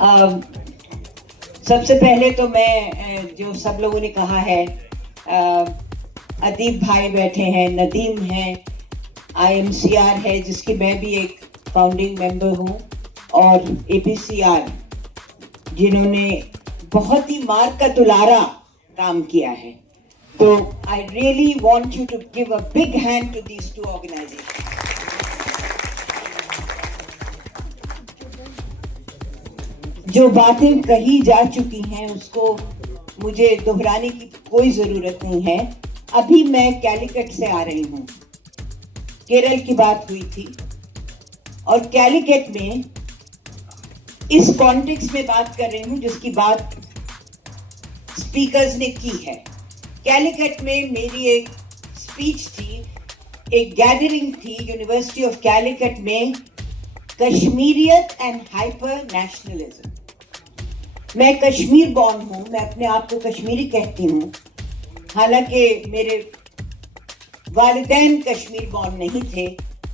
سب سے پہلے تو میں جو سب لوگوں نے کہا ہے، ادیب بھائی بیٹھے ہیں، ندیم ہیں، IMCR ہے جس کی میں بھی ایک فاؤنڈنگ ممبر ہوں، اور APCR جنہوں نے بہت ہی مار کا دلارا کام کیا ہے. تو I really want you to give a big hand to these two organizations. جو باتیں کہی جا چکی ہیں اس کو مجھے دہرانے کی کوئی ضرورت نہیں ہے. ابھی میں کیلیکٹ سے آ رہی ہوں، کیرل کی بات ہوئی تھی، اور کیلیکٹ میں اس کانٹیکس میں بات کر رہی ہوں جس کی بات اسپیکرز نے کی ہے. کیلیکٹ میں میری ایک اسپیچ تھی، ایک گیدرنگ تھی یونیورسٹی آف کیلیکٹ میں، کشمیریت اینڈ ہائپر نیشنلزم. میں کشمیر بورن ہوں، میں اپنے آپ کو کشمیری کہتی ہوں، حالانکہ میرے والدین کشمیر بورن نہیں تھے،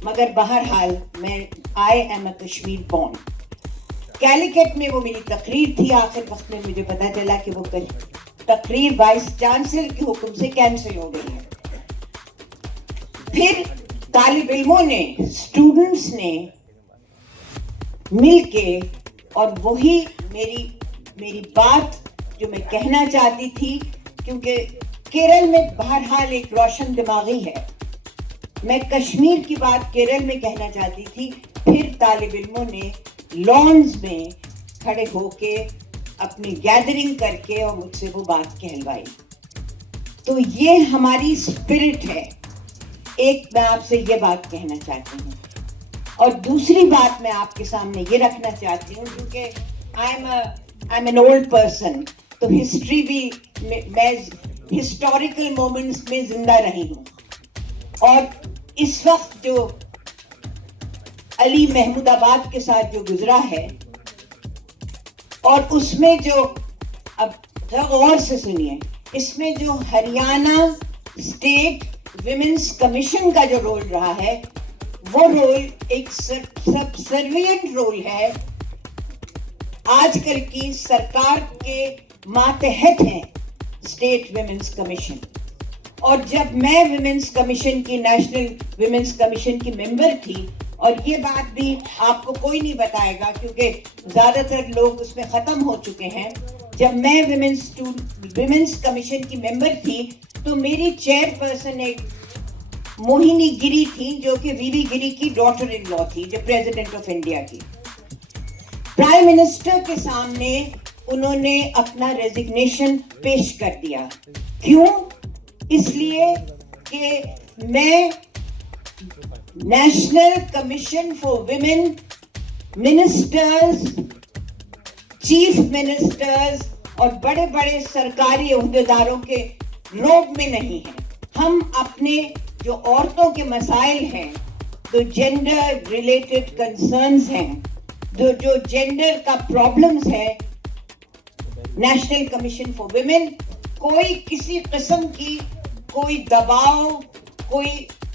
مگر بہرحال میں I am a Kashmir born. Calicut میں وہ میری تقریر تھی، آخر وقت میں مجھے پتا چلا کہ وہ تقریر وائس چانسلر کے حکم سے کینسل ہو گئی ہے. پھر طالب علموں نے، اسٹوڈنٹس نے مل کے، اور وہی میری بات جو میں کہنا چاہتی تھی، کیونکہ کیرل میں بہرحال ایک روشن دماغی ہے، میں کشمیر کی بات کیرل میں کہنا چاہتی تھی. پھر طالب علموں نے لانز میں کھڑے ہو کے اپنی گیدرنگ کر کے اور مجھ سے وہ بات کہلوائی. تو یہ ہماری اسپرٹ ہے. ایک میں آپ سے یہ بات کہنا چاہتی ہوں، اور دوسری بات میں آپ کے سامنے یہ رکھنا چاہتی ہوں، کیونکہ I'm an old person، تو ہسٹری بھی میں ہسٹوریکل مومنٹس میں زندہ رہی ہوں. اور اس وقت جو علی محمود آباد کے ساتھ جو گزرا ہے، اور اس میں جو، اب غور سے سنیے، اس میں جو ہریانہ اسٹیٹ ویمنس کمیشن کا جو رول رہا ہے، وہ رول ایک سبسروینٹ رول ہے، آج کل کی سرکار کے ماتحت ہیں اسٹیٹ ویمنس کمیشن. اور جب میں ویمنس کمیشن کی، نیشنل ویمنس کمیشن کی ممبر تھی، اور یہ بات بھی آپ کو کوئی نہیں بتائے گا کیونکہ زیادہ تر لوگ اس میں ختم ہو چکے ہیں، جب میں ویمنس کمیشن کی ممبر تھی تو میری چیئر پرسن ایک موہنی گری تھی، جو کہ وی وی گری کی ڈاٹر ان لا تھی، جو پریزیڈنٹ آف انڈیا کی. پرائم منسٹر کے سامنے انہوں نے اپنا ریزگنیشن پیش کر دیا. کیوں؟ اس لیے کہ میں national commission for women ministers, chief ministers اور بڑے بڑے سرکاری عہدیداروں کے روب میں نہیں ہیں. ہم اپنے جو عورتوں کے مسائل ہیں، جو جینڈر ریلیٹڈ کنسرنز ہیں، جو جینڈر کا پرابلمز ہے، نیشنل کمیشن فار ویمن کوئی کسی قسم کی کوئی دباؤ، کوئی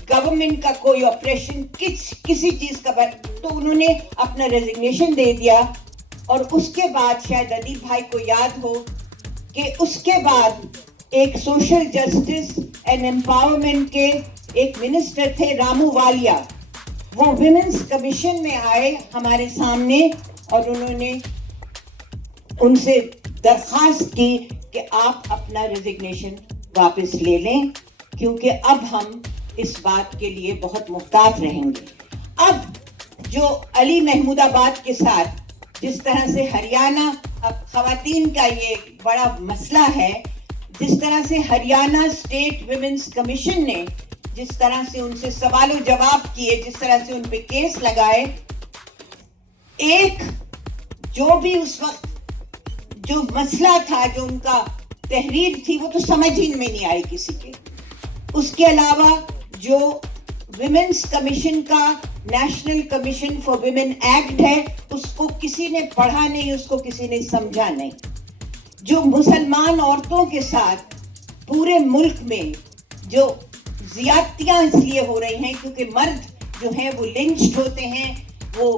گورنمنٹ کا کوئی آپریشن، کسی چیز کا تو انہوں نے اپنا ریزگنیشن دے دیا. اور اس کے بعد شاید ادیب بھائی کو یاد ہو کہ اس کے بعد ایک سوشل جسٹس اینڈ امپاورمنٹ کے ایک منسٹر تھے، رامو والیا، وہ ویمنس کمیشن میں آئے ہمارے سامنے، اور انہوں نے ان سے درخواست کی کہ آپ اپنا ریزگنیشن واپس لے لیں، کیونکہ اب ہم اس بات کے لیے بہت محتاط رہیں گے. اب جو علی محمود آباد کے ساتھ جس طرح سے ہریانہ، اب خواتین کا یہ بڑا مسئلہ ہے، جس طرح سے ہریانہ اسٹیٹ ویمنس کمیشن نے جس طرح سے ان سے سوال و جواب کیے، جس طرح سے ان پہ کیس لگائے، ایک جو بھی اس وقت جو مسئلہ تھا، جو ان کا تحریر تھی، وہ تو سمجھ ہی میں نہیں آئی کسی کے. اس کے علاوہ جو ویمنس کمیشن کا national commission for women act ہے، اس کو کسی نے پڑھا نہیں، اس کو کسی نے سمجھا نہیں. جو مسلمان عورتوں کے ساتھ پورے ملک میں جو زیادتیاں اس لیے ہو رہی ہیں کیونکہ مرد جو ہیں وہ لنچڈ ہوتے ہیں، وہ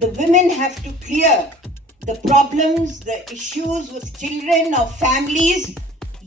the women have to clear the problems, the issues with children or families.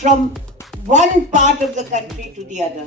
from one part of the country to the other.